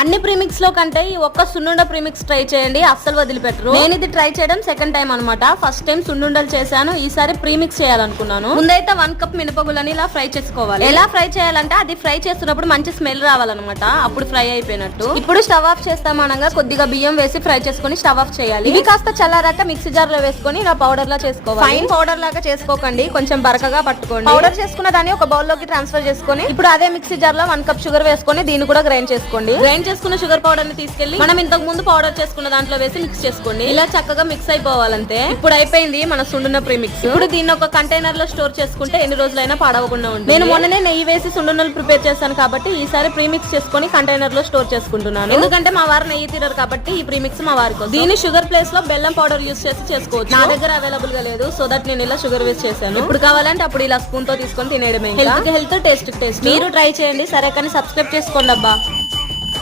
అన్ని ప్రీమిక్స్ లో కంటే ఈ ఒక్క సున్నుండ ప్రీమిక్స్ ట్రై చేయండి, అస్సలు వదిలిపెట్టరు. నేను ఇది ట్రై చేయడం సెకండ్ టైం అనమాట. ఫస్ట్ టైం సున్నుండలు చేశాను, ఈసారి ప్రీమిక్స్ చేయాలనుకున్నాను. ముందైతే 1 కప్ మినపగుళ్ళని ఇలా ఫ్రై చేసుకోవాలి. ఎలా ఫ్రై చేయాలంటే అది ఫ్రై చేస్తున్నప్పుడు మంచి స్మెల్ రావాలన్నమాట, అప్పుడు ఫ్రై అయిపోయినట్టు. ఇప్పుడు స్టవ్ ఆఫ్ చేస్తామనగా కొద్దిగా బియ్యం వేసి ఫ్రై చేసుకుని స్టవ్ ఆఫ్ చేయాలి. ఇవి కాస్త చల్లారాక మిక్సీ జార్ లో వేసుకొని ఇలా పౌడర్ లా చేసుకోవాలి. ఫైన్ పౌడర్ లాగా చేసుకోకండి, కొంచెం బరకగా పట్టుకోండి. పౌడర్ చేసుకున్న దాన్ని ఒక బౌల్ లోకి ట్రాన్స్ఫర్ చేసుకొని ఇప్పుడు అదే మిక్సీ జార్ లో 1 కప్ షుగర్ వేసుకొని దీన్ని కూడా గ్రైండ్ చేసుకోండి. గ్రైండ్ చేసుకున్న షుగర్ పౌడర్ ని తీసుకెళ్లి మనం ఇంతకు ముందు పౌడర్ చేసుకున్న దాంట్లో వేసి మిక్స్ చేసుకోండి. ఇలా చక్కగా మిక్స్ అయిపోవాలంతే. ఇప్పుడు అయిపోయింది మన సున్నుండ ప్రీమిక్స్. ఇప్పుడు దీన్ని ఒక కంటైనర్ లో స్టోర్ చేసుకుంటే ఎన్ని రోజులైనా పాడవకుండా ఉంటుంది. నేను మొన్ననే నెయ్యి వేసి సున్నుండలు ప్రిపేర్ చేశాను కాబట్టి ఈసారి ప్రీమిక్స్ చేసుకుని కంటైనర్ లో స్టోర్ చేసుకుంటున్నాను. ఎందుకంటే మా వారు నెయ్యి తినరు కాబట్టి ఈ ప్రీమిక్స్ మా వారికి. దీని షుగర్ ప్లేస్ లో బెల్లం పౌడర్ యూస్ చేసి చేసుకోవచ్చు. నా దగ్గర అవైలబుల్ గా లేదు, సో దట్ నేను ఇలా షుగర్ వేసి చేశాను. ఇప్పుడు కావాలంటే అప్పుడు ఇలా స్పూన్ తో తీసుకొని తినేయడమే. హెల్త్ కి హెల్త్, టేస్ట్ కి టేస్ట్. మీరు ట్రై చేయండి, సరే కానీ సబ్స్క్రైబ్ చేసుకోండి అబ్బా.